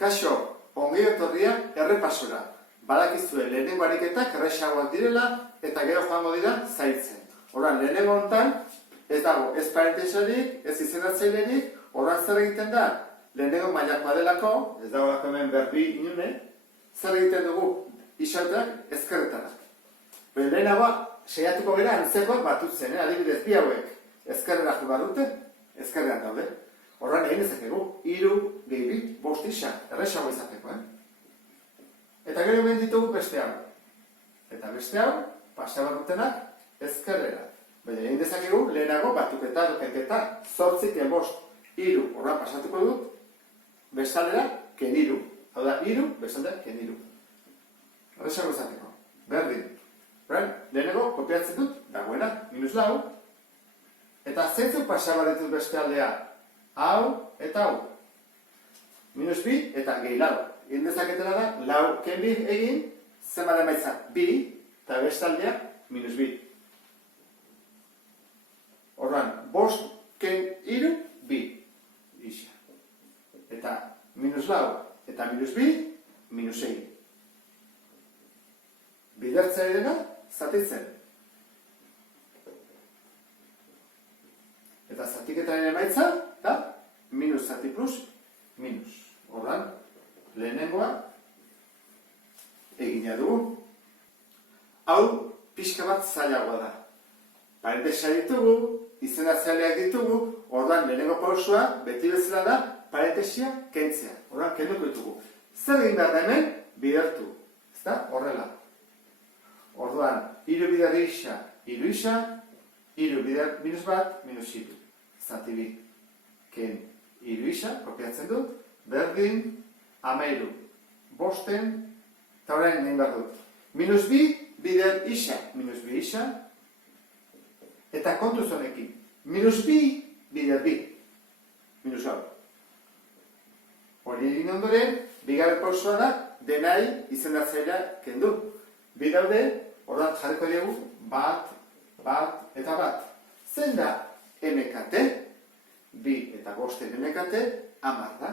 Kaixo, ongi etorria errepasora. Badakizue lehenengo ariketak errazagoak direla eta gero joango dira zailtzen. Orduan, lehenengo hontan ez dago ez parentesarik, ez izendatzailerik, orduan zer egiten da? Lehenengo mailakoa delako, ez dago lako hemen berbi inune, zer egiten dugu isalteak ezkerretanak. Lehenagoa, saiatuko gara antzekoak batutzen, adibidez bi hauek ezkerrera jo dute, ezkerrean daude. Horran egin ezakegu, 3 gehi 2, 5 isa, erresago izateko, Eta gero hemen ditugu beste hau. Eta beste hau, pasa bat dutenak, ezkerrera. Baina egin dezakegu, lehenago batuketa, dokenketa, 8 ken 5, 3, horra pasatuko dut, bestalera, ken 3. Hau da, 3, bestalera, ken 3. Erresago izateko. Berdin. Lehenago, kopiatzen dut, dagoena, -4. Eta zeintzuk pasa bat ditut beste aldea? Hau eta hau. -2 eta gehi 4. Egin dezaketela da, 4 ken 2 egin, zenbat emaitza 2, eta bestaldea -2. Orduan, 5 ken 3, 2. Isa. Eta -4 eta -2, -6. Bidertzea dena, zatitzen. Eta zatiketaren emaitza, da, minus zati plus, minus. Horran, lehenengoa, egina dugu. Hau, pixka bat zailagoa da. Parentesa ditugu, izenatzaileak ditugu, orduan lehenengo pausua, beti bezala da, parentesia kentzea. Orduan, kenduko ditugu. Zer egin behar da hemen, bidertu. Ez da, horrela. Orduan, 3 bider isa, 3 isa, 3 bider -1, -3. Zati bi, ken 3 isa, kopiatzen dut, berdin, 13, 5, eta horrein egin behar dut. -2 bider isa, -2 isa, eta kontuz honekin, -2 bider 2, -1. Hori egin ondoren, bigarren pausua da, denai izendatzailea kendu. Bi daude, ordan jarriko diegu, bat, eta bat. Zein da MKT, 2 eta 5 MKT, 10 da.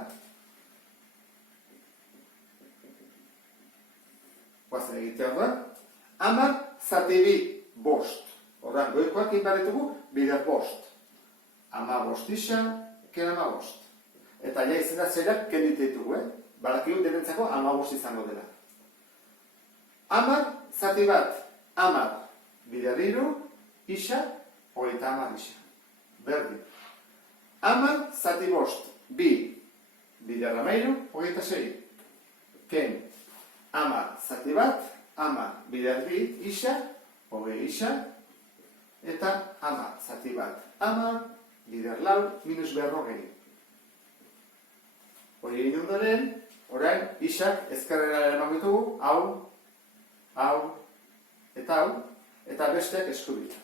Guazen egitea orduan, 10 zati 2, 5. Ordan goikoak inbarretugu, bider 5. 15 isa, ken 15. Eta ja izendatzaileak kendite ditugu, Barakigu denentzako 15 izango dela. 10 zati bat, 10 bider 3, isa, 30 isa. Berdin. 10 zati 5, 2 bider 13, 26. Ken 10 zati bat, 10 bider 2, isa, 20 isa. Eta 10 zati bat, 10 bider 4, -40. Hori egin ondoren, orain, isak ezkerrera eman ditugu, hau, eta besteak eskubila.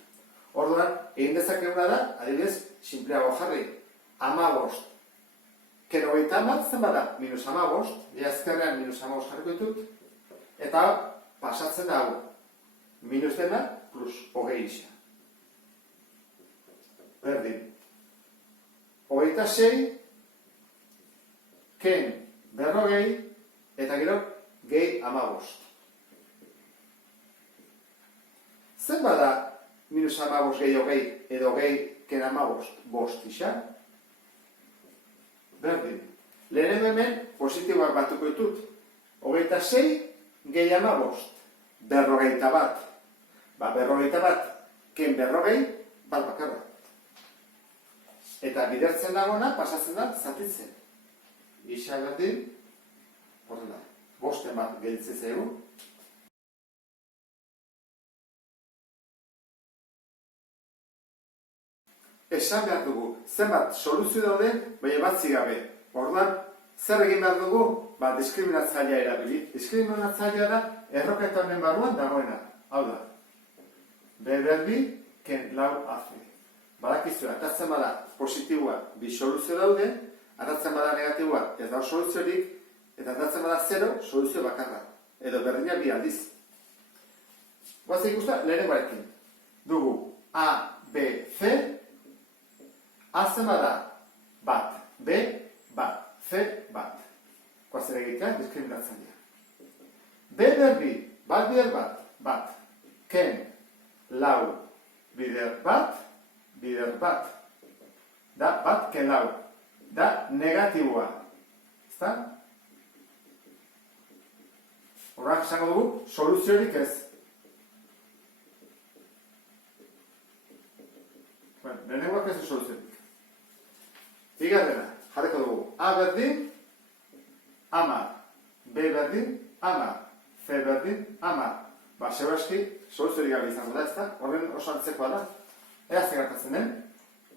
Orduan, egin dezakeguna da, adibidez, sinpleago jarri, 15, ken 30 zenbat da, -15, ja ezkerrean -15 jarriko ditut, eta pasatzen da hau, minus dena, plus 20 isa. Berdin. 26, ken 40, eta gero, gehi 15. Zenbat da, -15 gehi 20, edo gehi ken 15, 5 isa? Berdin. Lehenengo hemen, positiboak batuko ditut. 26, gehi 15, 41. 41, ken 40, bat bakarra. Eta bidertzen dagoena, pasatzen da, zatitzen. Isa berdin, horrela, 5 bat gelditzen zaigu. Esan behar dugu, zenbat soluzio daude, baina batzi gabe. Orduan, zer egin behar dugu? Diskriminatzailea erabili. Diskriminatzailea da, erroketa honen barruan dagoena. Hau da, B berbi, ken 4 afe. Badakizu, atatzen bada positiboa bi soluzio daude, atatzen bada negatiboa ez da soluziorik, eta atatzen bada 0 soluzio bakarra. Edo berdina bi aldiz. Guazen ikusta, lehenengoarekin. Dugu A, B, C, A zen bada bat, B, bat, C, bat. Koazen egitea, diskriminatzailea. B berbi, bat bider bat. Ken, lau, bider bat. Da, bat, ken lau. Da, negatiboa. Ezta? Horrak esango dugu, soluziorik ez. Lehenengoak ez du soluziorik. Bigarrena, jarriko dugu. A berdin, hamar. B berdin, hamar. C berdin, hamar. Sebaski, soluziorik gabe izango da, ezta? Horren oso antzekoa da. Ea ze gertatzen den.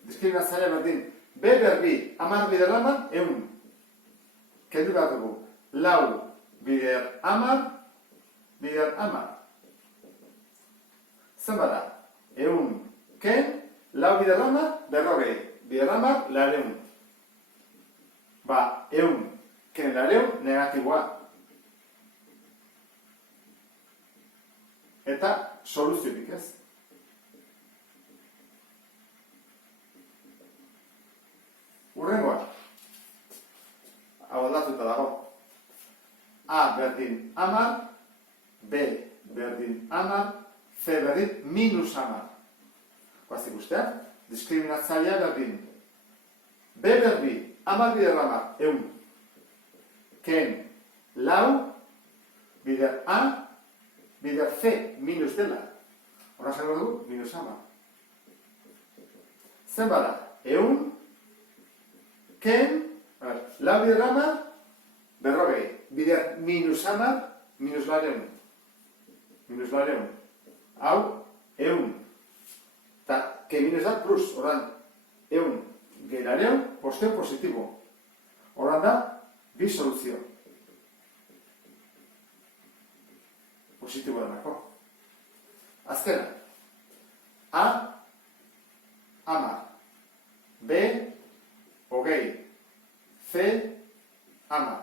Diskriminatzailea berdin. B berbi, hamar bider hamar, 100. Kendu behar dugu. Lau bider hamar, bider hamar. Zenba da? 100 ken, lau bider hamar, 40. Bider hamar, 200. 100 ken 200, negatiboa. Eta soluziorik ez. Urrengoa. Hau aldatuta dago. A berdin hamar, B berdin hamar, C berdin minus hamar. Koaz ikustea, diskriminatzailea berdin. B berbi, hamar bider hamar, 100. Ken, lau, bider A, bider C, minus dela. Horra zango dugu, minus hamar. Zenba da? 100, ken, lau bider hamar, 40. Bider minus hamar, minus 200. Minus 200. Hau, 100. Eta, que minus da, plus, horan, 100. Gehiareun, posteo positibo. Horan da, bi soluzio. Positibo denako. Azkena. A, hamar. B, 20. C, hamar.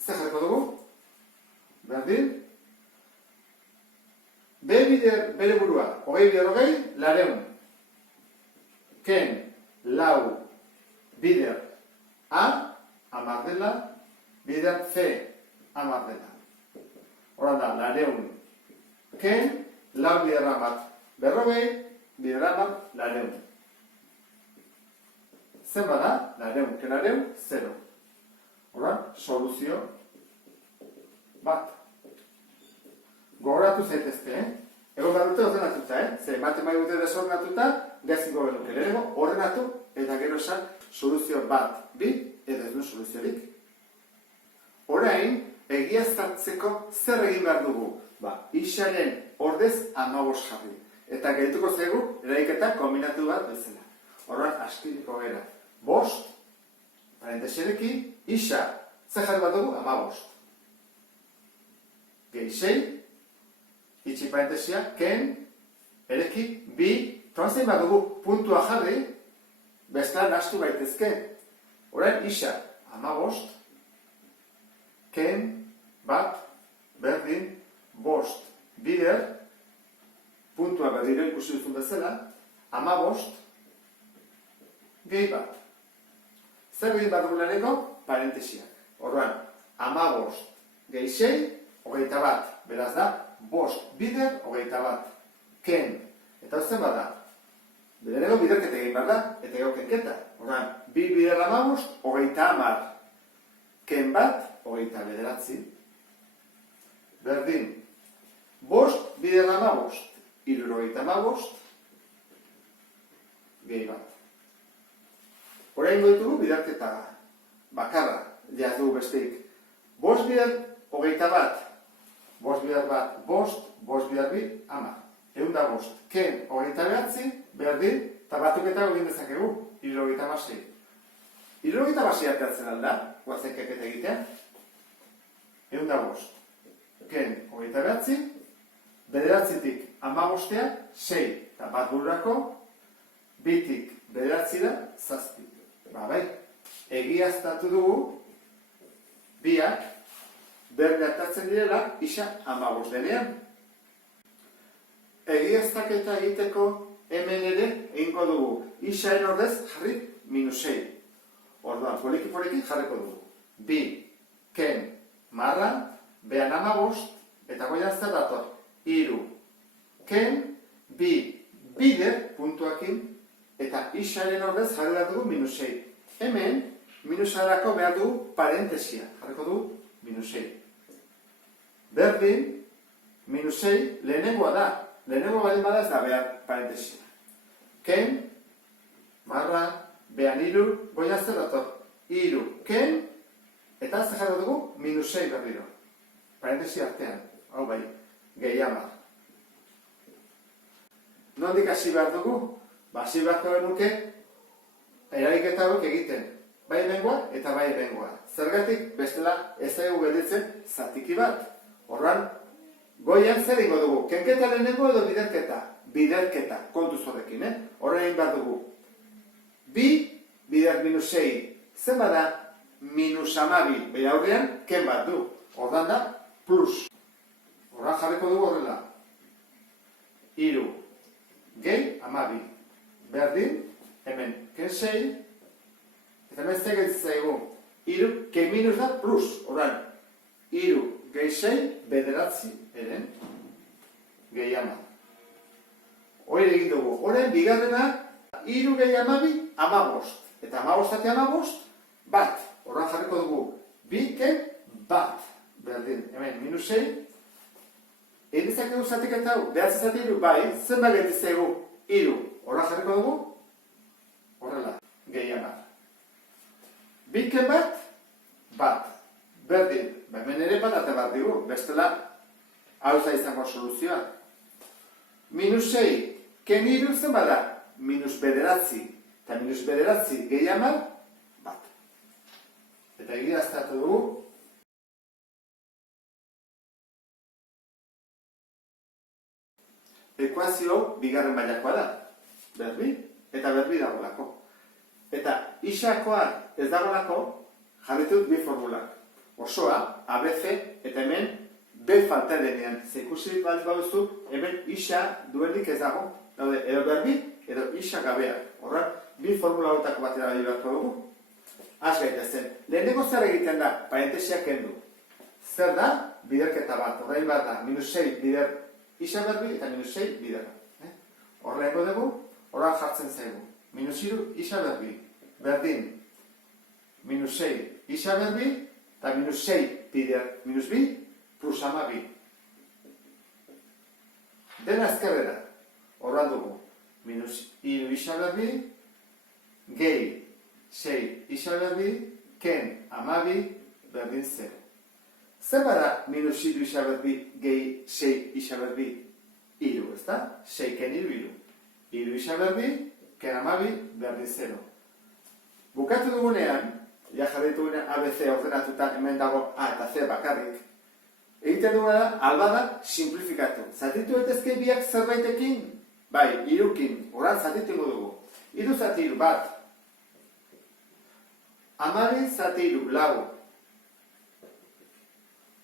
Zer jarriko dugu? Berdin. B bider bere burua, 20 bider 20, 200. Ken, lau, bider A, hamar dela, bider C, hamar dela. Horan da, 200. Ken, lau bider hamar, 40, bider hamar, 200. Zenba da, 200, ken 200, 0. Horan, soluzio bat. Gogoratu zaitezte, Egon behar dute ordenatuta, Ze ematen dute desordenatuta, gazingo benuke. Lehenengo ordenatu eta gero esan soluzio bat, bi, edo ez du soluziorik. Orain, egiaztatzeko zer egin behar dugu? Isaren ordez 15 jarri. Eta gehituko zaigu, eraiketa kombinatu bat bezala. Horren, askiriko gara. 5, parentesiareki, isa, zer jarri bat dugu? 15. Gehi 6, itxi parentesia, ken, ereki, bi, toazen bat dugu puntua jarri, bestean nahastu gaitezke. Horren, isa, 15, ken, bat, berdin, 5, bider, puntua berdiro ikusi duzun bezala, 15, gehi bat. Zer egin bat dugu leheneko? Parentesiak. Horren, 15, gehi 6, 21, beraz da, 5 bider, 21. Ken, eta zen bada, lehenengo biderketa egin behar da, eta gero kenketa. Horren, 2 bider 15, 30. Ken bat, 29. Berdin, 5 bider 15, 75. Gehi bat. Horrein goitugu biderketa bakarra, jazdu besteik. 5 bider, 21. 5 bider bat, 5, 5 bider bi, 10. 105. Ken, 29, berdin, eta batuketa egin dezakegu, 76. 76 ateatzen alda, guazen keketa egitea. 105. Ken, 29, bederatzitik 15, 6, eta bat bururako, bitik bederatzira, 7. Bai, egiaztatu dugu, biak, berde atatzen direla, isa 15 denean. Egiaztaketa egiteko hemen ere egingo dugu. Isaren ordez jarri -6. Orduan, poliki jarriko dugu. Bi, ken, marra, behan 15, eta goian zer dator? 3, ken, bi, bider, puntuakin, eta isaren ordez jarri behar dugu -6. Hemen, minusarako behar dugu parentesia. Jarriko dugu -6. Berdin, -6 lehenengoa da. Lehenengo baldin bada ez da behar parentesia. Ken, marra, behan 3, goian zer dator? 3, ken, eta zer jarri dugu -6 berriro. Parentesia artean, hau bai, gehi 10. Nondik hasi behar dugu? Hasi beharko genuke eragiketa hauek egiten. Bai hemengoa eta bai hemengoa. Zergatik bestela ez zaigu gelditzen zatiki bat. Horran, goian zer egingo dugu? Kenketa lehenengo edo biderketa? Biderketa, kontuz horrekin, Horren egin behar dugu. 2 bider -6, zen bada -12, behi aurrean, ken bat du. Horran da, plus. Horran jarriko dugu horrela. 3, gehi 12. Berdin, hemen, ken 6, eta hemen zer gelditzen zaigu. 3, ken minus da, plus. Horran, 3, gehi 6, bederatzi, eren, gehi 10. Hori egin dugu. Horren, bigarrena, 3 gehi 12, 15. Eta 15 15, bat. Horran jarriko dugu. 2, ken, bat. Berdin, hemen, -6. Edizak dugu zatik eta hau, behatzi zati 3, bai, zenbat gelditzen zaigu? 3. Horra jarriko dugu, horrela, gehi 10. 2 ken bat, bat. Berdin, hemen ere bat eta bat digu, bestela hau izango soluzioa. -6, ken 3 zen bada, -9, eta -9 gehi 10, bat. Eta egiaztatu dugu, ekuazio bigarren mailakoa da. Berbi, eta berbi dagoelako. Eta isakoa ez dagoelako, jarritut bi formulak. Osoa, ABC, eta hemen B falta denean. Zekusi bali baduzu, hemen isa duenik ez dago. Daude, edo berbi, edo isa gabeak. Horra, bi formula hotako batera bali beharko dugu. Az gaitezen. Lehenengo zer egiten da, parentesiak kendu. Zer da? Biderketa bat. Horrein bat da, -6 bider isa berbi eta -6 bidera. Horra ego dugu, horra jartzen zaigu. -3 isa berbi. Berdin, -6 isa berbi eta -6 bider -2 plus 12. Dena ezkerrera. Horra dugu. -3 isa berbi, gehi 6 isa berbi, ken 12 berdin 0. Zer bada -3 isa berbi gehi 6 isa berbi? 3, ez da? 6 ken 3. 3 isa berbi, ken 12 berdin 0. Bukatu dugunean, ja jarritu gunean ABC ordenatuta hemen dago A eta C bakarrik, egiten duguna da, alba da, simplifikatu. Zatitu etezke biak zerbaitekin? Bai, 3kin, horan zatitu dugu. 3 zati 3 bat. 12 zati 3 lau.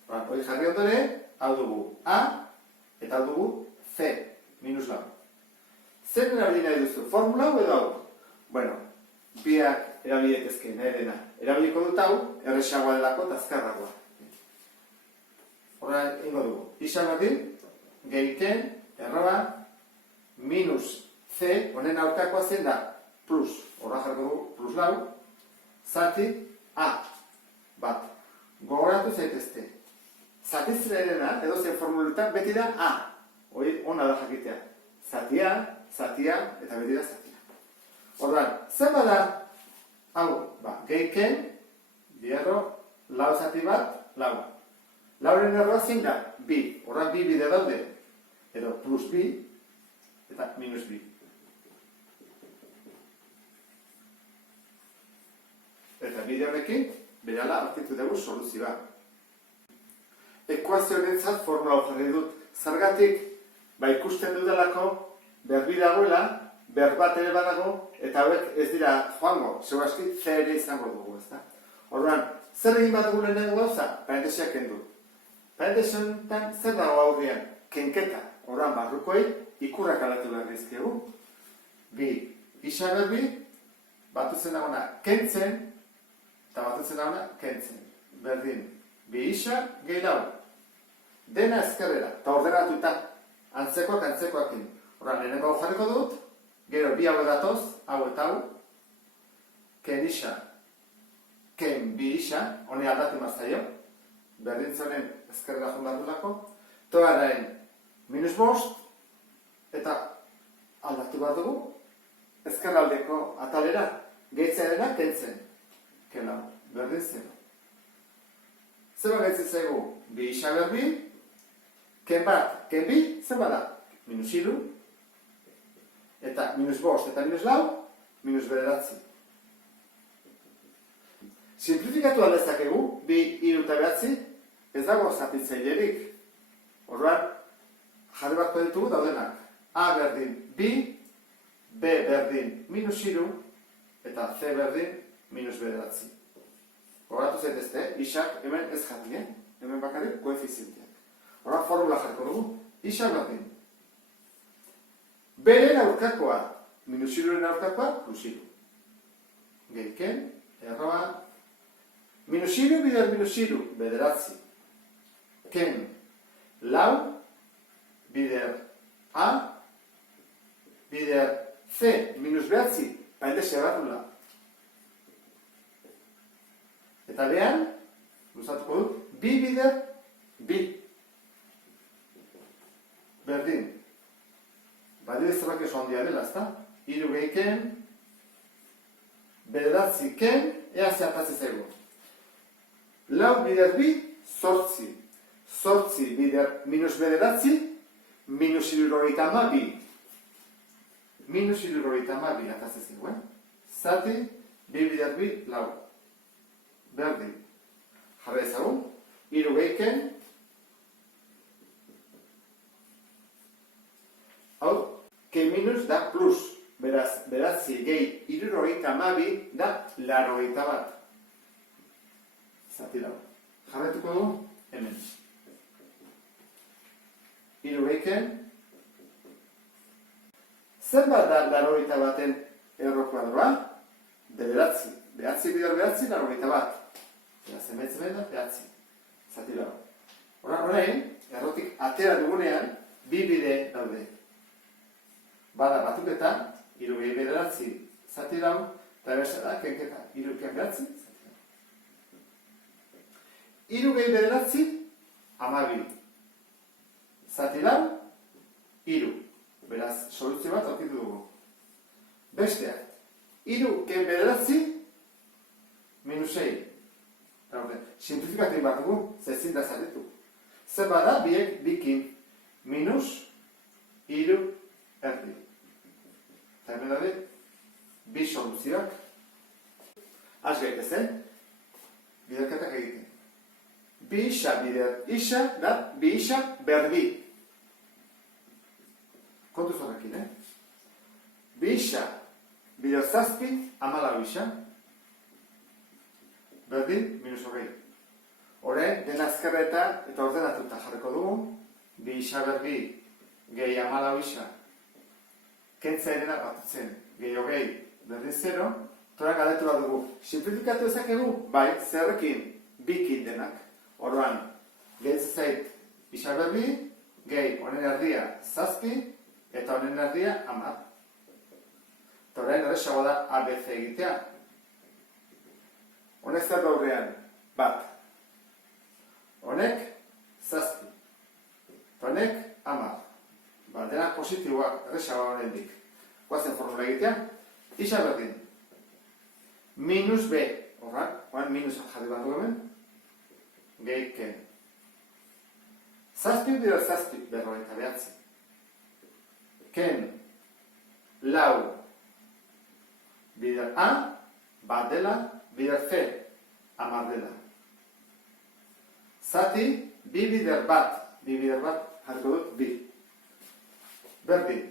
Hori jarri ondore, hau dugu A, eta hau dugu C, minus lau. Zer erabili nahi duzu? Formula hau edo hau? Bueno, biak erabilietezke, nahi dena. Erabiliko dut hau, erresagoa delako eta azkarragoa. Horra ingo dugu. Isa berdin, gehiken, erroa, minus C, honen aurkakoa zen da, plus. Horra jarriko dugu, plus lau, zati A, bat. Gogoratu zaitezte. Zatizlerena, edo zen formuletan, beti da A. Hori ona da jakitea. Zatia, zatia, eta beti da zatia. Horran, zer bada, hau, gehiken, bierro, lau zati bat, lau. Lauren erroa zein da, bi. Horran bi bide daude. Edo plus bi, eta minus bi. Eta bide honekin, berala aurkitu dugu soluzioa. Ekuazio honetzat formula jarri dut. Zergatik, ikusten dudalako, berbi dagoela, berbat ere badago, eta hauek ez dira joango, segurazki C ere izango dugu, ezta? Horran, zer egin bat dugu lehenengo gauza? Parentesiak kendu. Parentesionetan zer dago aurrean? Kenketa. Horran, barrukoi, ikurrak alatu behar dizkegu. Bi, isa berbi, batu zen dagona, kentzen, eta batetzen dauna, kentzen. Berdin, bi isa, gehi lau. Dena ezkerrera, eta ordenatuta, antzekoakin. Horan, lehenengo hau jarriko dut, gero bi hau edatoz, hau eta hau, ken isa, ken bi isa, honi aldatu maztaio, berdintzonen ezkerrera jondardulako, toaren minus bost, eta aldatu bat dugu, ezkerraldeko atalera, gehitzen dena, kentzen. Ken hau, berdin zero. Zeba gaitzen zaigu, bi isa berbi, ken bat, ken bi, zeba da? Minus iru, eta minus bost, eta minus lau, minus bederatzi. Simplifikatu aldezakegu, bi iru eta behatzi, ez dago zatitzailerik. Orduan, jarri batko ditugu daudenak. A berdin bi, B berdin minus iru, eta C berdin minus bederatzi. Horatu zaitezte, isak hemen ez jarri, hemen bakarrik koefizienteak. Horra formula jarriko dugu, isak berdin. Beren aurkakoa, minus iruren aurkakoa, plus iru. Gehiken, erroa, minus iru bider minus iru, bederatzi. Ken, lau, bider A, bider C, minus behatzi, baina segarrula. Eta behan, luzatuko dut, bi bider, bi. Berdin. Badi bezalak eso handia dela, ezta? Iru gehiken, bederatzi ken, ea zehatazzi zaigu. Lau bider bi, zortzi. Zortzi bider minus bederatzi, minus irurogeita ama bi. Minus irurogeita ama bi atazzi zaigu, Zati, bi bider bi, lau. Berdin. Jarra ezagun, iru gehiken, hau, ke minus da plus. Beraz, beratzi gehi irurogeita amabi da larogeita bat. Zati lau. Jarretuko du, hemen. Iru gehiken, zenbat da larogeita baten erro kuadroa? Bederatzi. Behatzi bider behatzi, larogeita bat. Beraz, hemen da, behatzi. Zati lau. Horrein, errotik atera dugunean, bi bide daude. Bada batuketa, iru gehi bederatzi, zati lau, eta bersa da, kenketa, iru ken behatzi, zati lau. Iru gehi bederatzi, amabi. Zati lau, iru. Beraz, soluzio bat aurkitu dugu. Bestea, iru ken bederatzi, minusei. Simplifikatu bat dugu, zezin da zaretu. Zer bada, biek bikin, minus, iru, erdi. Eta hemen dabe, bi soluzioak. Az gaitezen, biderketak egiten. Bi isa bider isa, da, bi isa berbi. Kontu zorrekin, Bi isa bider zazpi, amalau isa. Berdin, minus hogei. Horren, dena azkerreta eta ordenatuta jarriko dugu. Bi isa berbi, gehi amalau isa. Kentzea edena batutzen, gehi hogei, berdin zero. Torak galdetu bat dugu. Simplifikatu ezakegu? Bai, zerrekin, bikin denak. Orduan, gehitzen zait, isa berbi, gehi honen erdia zazpi, eta honen erdia amar. Horren, erresago da ABC egitea. Honek zer gaurrean, bat. Honek, zazpi. Honek, amar. Denak positiboak erresagoa horrendik. Guazen formula egitea. Isa berdin. Minus B. Horran minus jarri bat hemen. Gehiken. Zazpi bider zazpi, berrogeita behatzi. Ken, lau, bider A, bat dela, bider C, amar dela. Zati, bi bider bat, jarriko dut, bi. Berdin,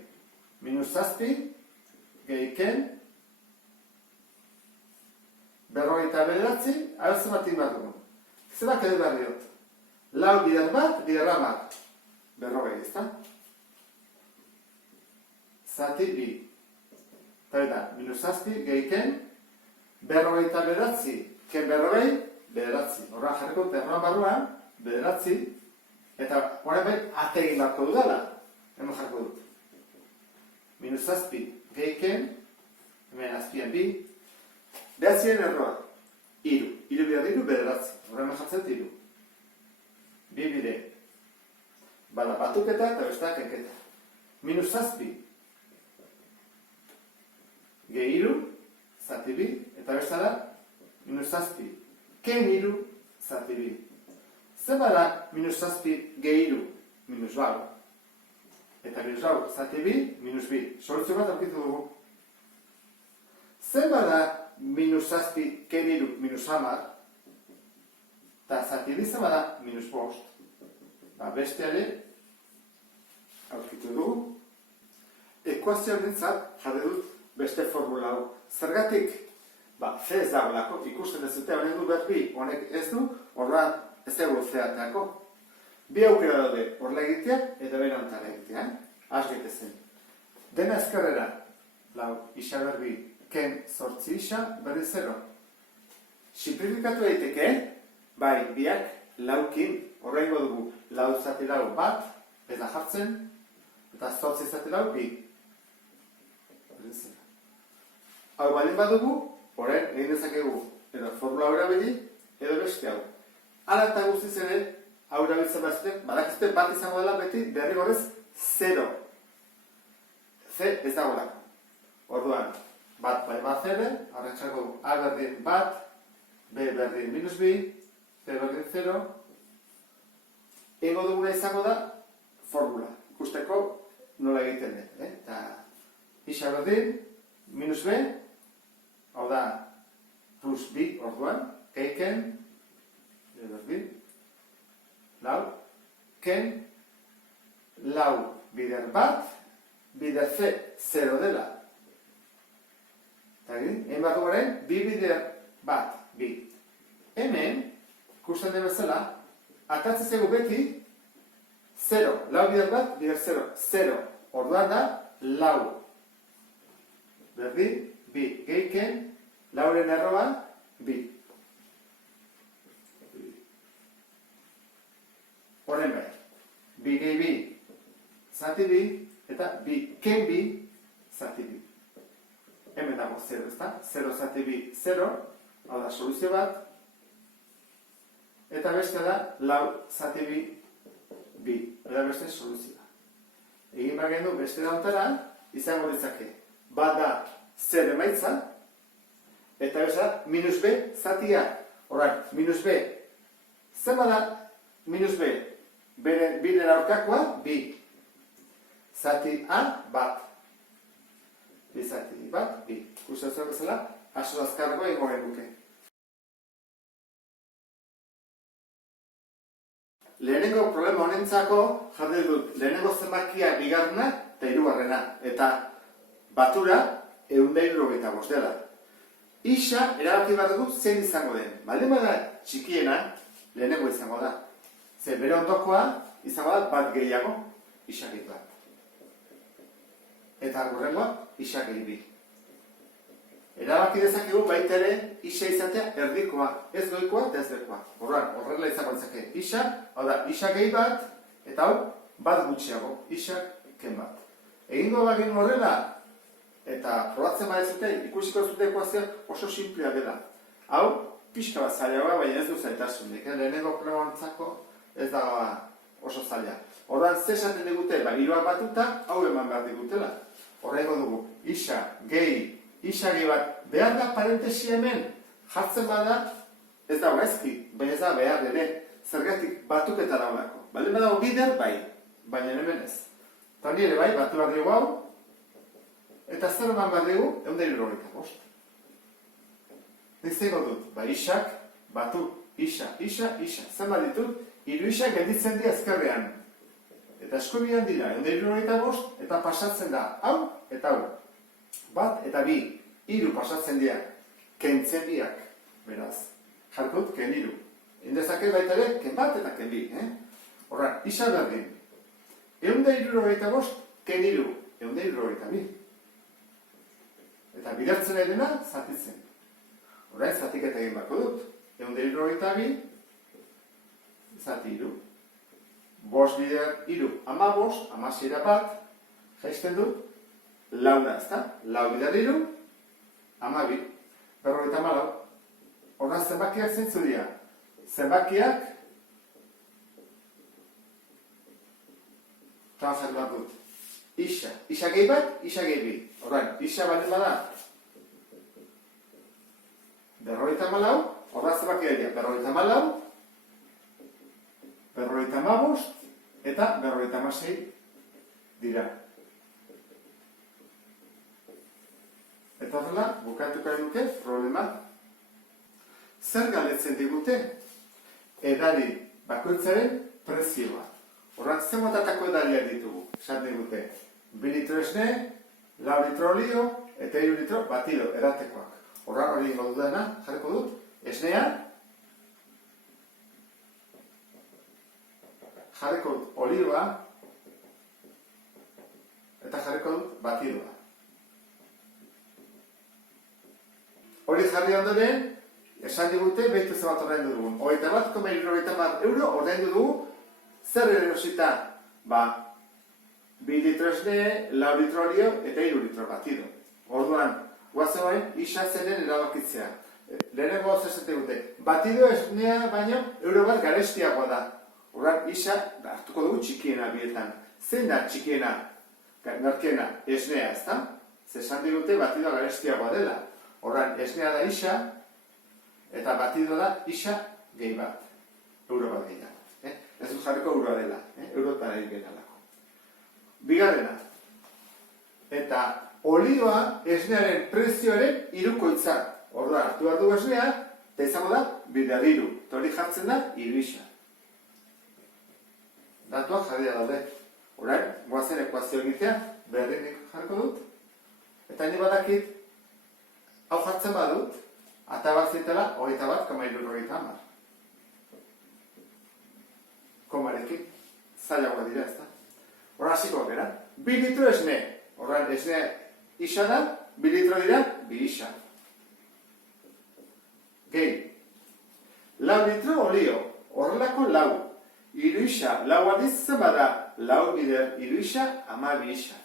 minus zazpi, gehiken, berrogeita bederatzi, hau zematik bat dugu. Zebak edo behar diot. Lau bider bat, bider amar. Berrogei, ezta? Zati, bi. Eta minus zazpi, gehiken, berrogeita bederatzi, ken berrogei, bederatzi. Horran jarriko terroan barruan, bederatzi, eta horren behar ate egin barko dudala. Hemen jarko dut. Minus zazpi, gehi ken, hemen azpian bi, behatzien erroa, iru. Iru bihar iru, bederatzi. Horren behar jartzen iru. Bi bide. Bada batuketa eta besteak enketa. Minus zazpi, gehi iru, zati bi, eta bestara, minus zazpi, ken iru, zati bi. Zer bada minus zazpi, gehi iru, minus bau. Eta minus bau, zati bi, minus bi. Soluzio bat aurkitu dugu. Zer bada minus zazpi, ken iru, minus hamar, eta zati bi zer bada minus bost. Besteare, aurkitu dugu. Ekuazioa nintzat jarri dut beste formula hau. Zergatik, C ez dagoelako, ikusten ez dute, honek du behar bi, honek ez du, horra ez dugu zeateako. Bi aukera daude, horla egitea, eta bera ontara egitea. Az gaitezen. Dena ezkerrera, lau, isa berbi, ken zortzi isa, berri zero. Simplifikatu daiteke, bai, biak laukin, horra ingo dugu, lau zati lau bat, ez da jartzen, eta zortzi zati lau bi. Hau balin badugu, horren egin dezakegu, edo formula hau erabili, edo beste hau. Hala eta guztiz ere, hau erabiltzen bazuten, badakizte bat izango dela beti, derrigorrez, 0. C ez dagoelako. Orduan, bat bai bat zere, arretxako A berdin bat, B berdin minus bi, C berdin 0. Ego duguna izango da, formula. Ikusteko nola egiten den. Eta isa berdin, minus B, hau da, plus bi orduan, keiken, berdin, lau, ken, lau bider bat, bider C, 0 dela. Eta egin bat dugaren, bi bider bat, bi. Hemen, ikusten den bezala, atatzen zego beti, 0, lau bider bat, bider 0, 0. Orduan da, lau. Berdin, bi. Geiken, lauren erroan, bi. Horren behar. Bi gehi bi, zati bi, eta bi ken bi, zati bi. Hemen dago 0, ezta? 0 zati bi, 0, hau da soluzio bat. Eta beste da, lau zati bi, bi. Eta beste soluzioa. Egin behar gendu beste dauntara, izango ditzake. Bat da, 0 emaitza, eta besta, minus B zatia. Horan, minus B. Zer bada minus B? Biden aurkakoa, bi. Zati A, bat. Bi zati bat, bi. Kustatzen bezala, aso azkarrako egingo genuke. Lehenengo problema honentzako jarri dut lehenengo zenbakia bigarrena eta hirugarrena. Eta batura 175 dela. Isa erabaki behar dugu zein izango den. Baldin bada txikiena lehenengo izango da. Ze bere ondokoa izango da bat gehiago, isa gehi bat. Eta hurrengoa isa gehi bi. Erabaki dezakegu baita ere isa izatea erdikoa, ez goikoa eta ez bekoa. Horrela izango dezake isa, hau da isa gehi bat, eta hau bat gutxiago, isa ken bat. Egingo bagin horrela, eta probatzen badezute, ikusiko zute ekuazioa oso simplea dela. Hau, pixka bat zailagoa, baina ez du zaitasunik. Lehenengo probantzako ez da oso zaila. Horren, ze esaten digute, hiruak batuta, hau eman behar digutela. Horrengo dugu, isa gehi bat, behar da parentesi hemen, jartzen bada, ez da gaizki, baina ez da behar ere, zergatik batuketa daulako. Baldin badago bider, bai, baina hemen ez. Eta nire bai, batu behar dugu hau, eta zer eman behar dugu, 175. Niztego dut, isak, batu, isa. Zer bat ditut, hiru isak gelditzen dira ezkerrean. Eta eskubian dira, 175, eta pasatzen da, hau eta hau. Bat eta bi, hiru pasatzen dira, kentzen biak, beraz. Jarkut, ken hiru. Indezake baita ere, ken bat eta ken bi. Horra, isa berdin. 175, ken hiru, 172. Eta bidertzen edena, zatitzen. Orain, zatiketa egin bako dut. 172, zati 3. 5 bider 3, 15, 16 bat, jaizten dut, laura, ezta? 4 bider 3, 12, 54. Horra zenbakiak zeintzu dira? Zenbakiak, eta jarri bat dut. Isa. Isa gehi bat, isa gehi bi. Horrein, isa baldin bada. 54, horra zenbakiak dira. 54, 55 eta 56 dira. Eta horrela, bukatuko duke problema. Zer galetzen digute? Edari bakoitzaren prezioa. Horrak zen motatako edariak ditugu. Esan digute, 2 litro esne, 4 litro olio eta 3 litro batido edatekoak. Horrak hori ingo dudana, jarriko dut, esnea, jarriko dut olioa eta jarriko dut batidoa. Hori jarri ondoren, esan digute, behitu zebat ordaindu dugun. 21,70 euro ordaindu dugu, zer erosita? 2 litro esne, 4 litro olio eta 3 litro batido. Orduan, guazen isa zenen erabakitzea. Lehenengo hau zezaten dute, batido esnea baino euro bat garestiagoa da. Horran, isa hartuko dugu txikiena bietan. Zein da txikiena, merkena, esnea, ezta? Zesan digute batidoa garestiagoa dela. Horran, esnea da isa, eta batido da isa gehi bat. Euro bat gehi da. Ez dut jarriko euroa dela. Euro eta egin alako. Bigarrena. Eta olioa esnearen prezioaren irukoitza. Orduan, hartu behar dugu esnea, eta izango da, bider 3. Eta hori jartzen da, 3 isa. Datuak jarri daude. Orain, goazen ekuazio egitea, berdinik jarriko dut. Eta ni badakit, hau jartzen badut, ata bat zitela, 21,70. Komarekin, zailagoa dira, ezta? Horra hasiko gara. 2 litro esne. Horran, esne isa da, 2 litro dira, 2 isa. Gehi. 4 litro olio. Horrelako 4. 3 isa. 4 aldiz zen bada. 4 bider 3 isa, 12 isa.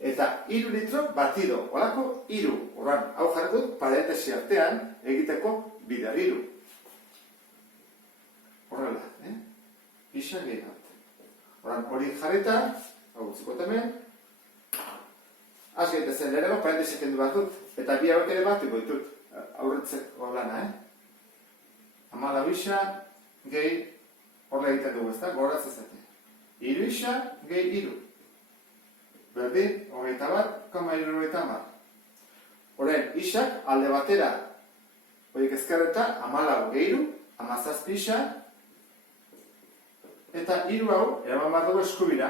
Eta 3 litro batido. Horako 3. Horran, hau jarriko dut, parentesi artean egiteko bider 3. Horrela, isa gehi bat. Horran, hori jarrita, hau gutziko hemen, az gaitezen lehenengo, parentesik endu bat dut, eta bi hauek ere bat ditut, aurretzeko lana, 14 isa gehi horrela egiten dugu, ezta, gogoraz ezate. 3 isa gehi 3. Berdin, 21,70. Horren, isak alde batera, horiek ezkerreta, 14 gehi 3, 17 isa, eta 3 hau, eraman bat dugu eskubira,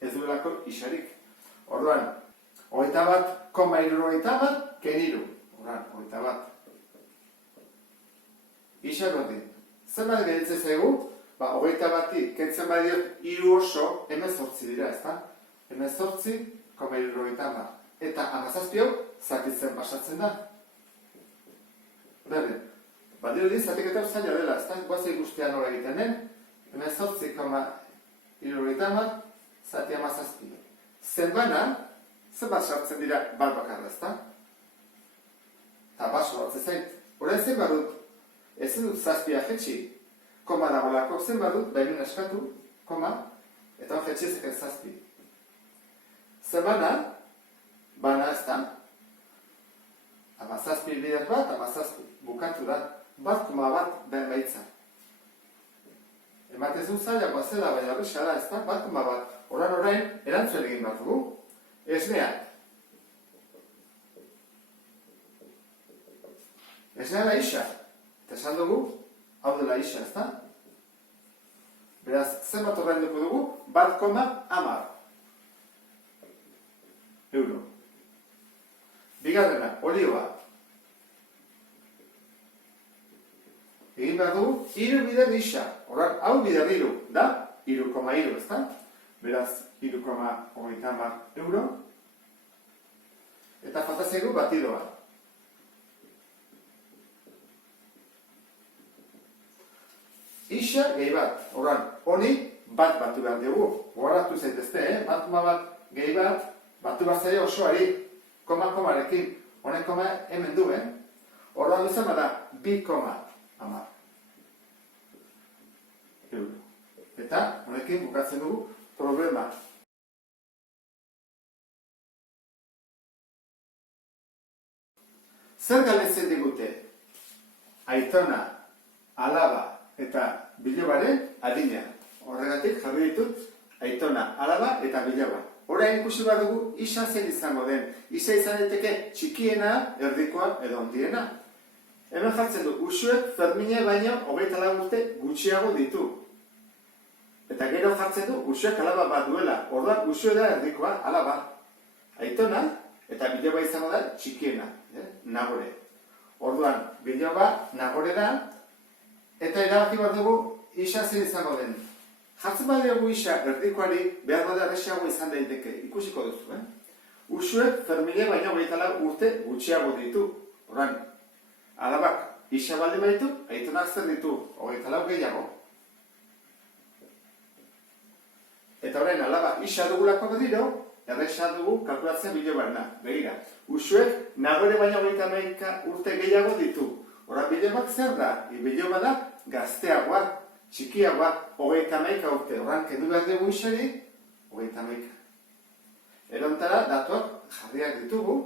ez duelako isarik. Orduan, 21,70 ken 3. Orduan, 21. Isa berdin. Zenbat geditzen zaigu, 21 kentzen bai diot 3 oso, 18 dira, ezta? 18,70. Eta 17 hau, zatitzen pasatzen da. Berdin. Badiro diz, zatiketa zaila dela, ezta? Guazei guztian nola egiten den, 18,70 zati 17. Zenbana, zenbat sartzen dira bat bakarra, ezta? Eta baso hartzen zait. Horren zen badut, ezin dut zazpia jetxi, koma dagoelako, zen badut, behin eskatu, koma, eta hon jetxi ezeken zazpi. Zenbana, bana ezta, 17 bider bat, 17 bukatu da, 1,1 ben baitza. Ematen zuen zailakoa zela, baina horrexea da, ezta? 1,1. Orain, erantzuen egin bat dugu. Esnea. Esnea da isa. Eta esan dugu, hau dela isa, ezta? Beraz, zenbat ordainduko dugu? 1,10 euro. Bigarrena, olioa. Egin behar dugu, 3 bider isa. Horran, hau bider 3, da? 3,3, ezta? Beraz, 3,30 euro. Eta falta zaigu batidoa. Isa gehi bat, horran, honi bat batu behar dugu. Gogoratu zaitezte, bat gehi bat, batu behar zaio osoari, koma-komarekin. Honek koma hemen du, Horran duzan bada, 2,10 euro. Eta, honekin bukatzen dugu problema. Zer galdetzen digute? Aitona, alaba eta bilobaren adina. Horregatik jarri ditut aitona, alaba eta biloba. Orain ikusi behar dugu isa zein izango den. Isa izan daiteke txikiena, erdikoa edo handiena. Hemen jartzen du, usuek Fermine baino 24 urte gutxiago ditu. Eta gero jartzen du, usuek alaba bat duela. Orduan, usue da erdikoa, alaba. Aitona eta biloba izango da txikiena, nagore. Orduan, biloba nagore da, eta erabaki bat dugu isa zein izango den. Jartzen badiago isa erdikoari behar bada erresiago izan daiteke, ikusiko duzu, Usuek Fermine baino 24 urte gutxiago ditu. Orduan, alabak isa baldin baditu, aitonak zer ditu, 24 gehiago. Eta orain, alaba isa dugulako berriro, erresa dugu kalkulatzen bilobarena. Begira, usuek nagore baino 21 urte gehiago ditu. Orduan, bilobak zer da? Biloba da gazteagoa, txikiagoa, 31 urte. Orduan, kendu behar dugu isari, 31. Erontara, datuak jarriak ditugu,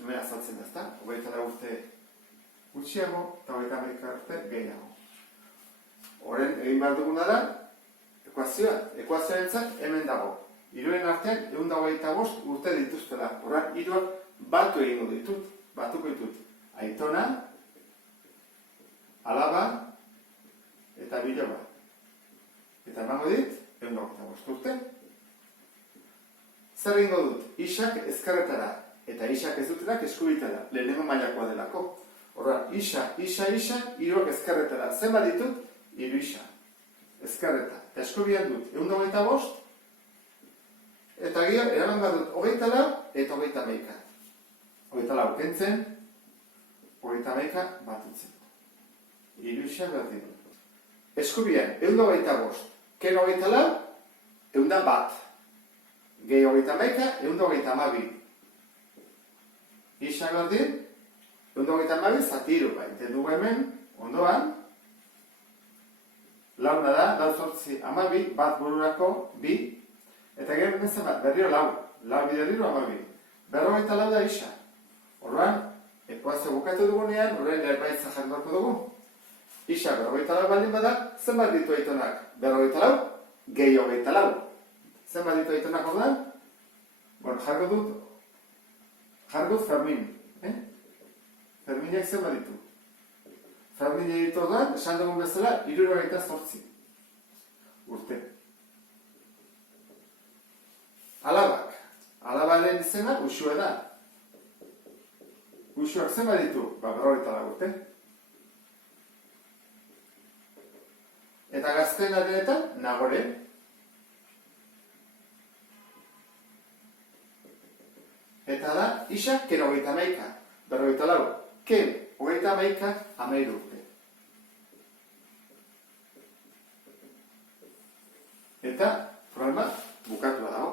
hemen azaltzen da, ezta? 24 urte gutxiago eta 31 urte gehiago. Horren, egin behar duguna da, ekuazioa. Ekuazioarentzat hemen dago. Hiruen artean 125 urte dituztela. Horren, hiruak batu egingo ditut, batuko ditut. Aitona, alaba eta biloba. Eta emango dit, 125 urte. Zer egingo dut? Isak ezkerretara. Eta isak ez dutenak eskubitara. Lehenengo mailakoa delako. Horren, isa, hiruak ezkerretara. Zen bat ditut? Hiru isa. Ezkerreta. Eta eskubian dut, 125. Eta gero, eraman bat dut, 24 eta 31. 24 kentzen, 31 batutzen. Hiru isa berdin. Eskubian, 125. Ken 24, 101. Gehi 31, 122. Isa berdin, 122 zatiru, baiten dugu hemen, ondoan, launa da, lau zortzi, 12, bat bururako, 2, eta gero nezen bat, berriro lau biderriro 12. 44 da isa. Orduan, ekuazio bukatu dugunean, horrein erbaitza jarriko dugu. Isa 44 baldin bada, zenbat ditu aitonak? 44, gehi 24. Zenbat ditu aitonak orduan? Bueno, jarriko dut Fermin. Ferminek zenbat ditu? Ferminek ditu orduan, esan dugun bezala, 78 urte. Alabak. Alabaren izena usue da. Usuak zenbat ditu? 44 urte. Eta gaztenaren eta nagore. Eta da, isa, ken 31. 44. Ken 31, 13 urte. Eta, problema, bukatua dago.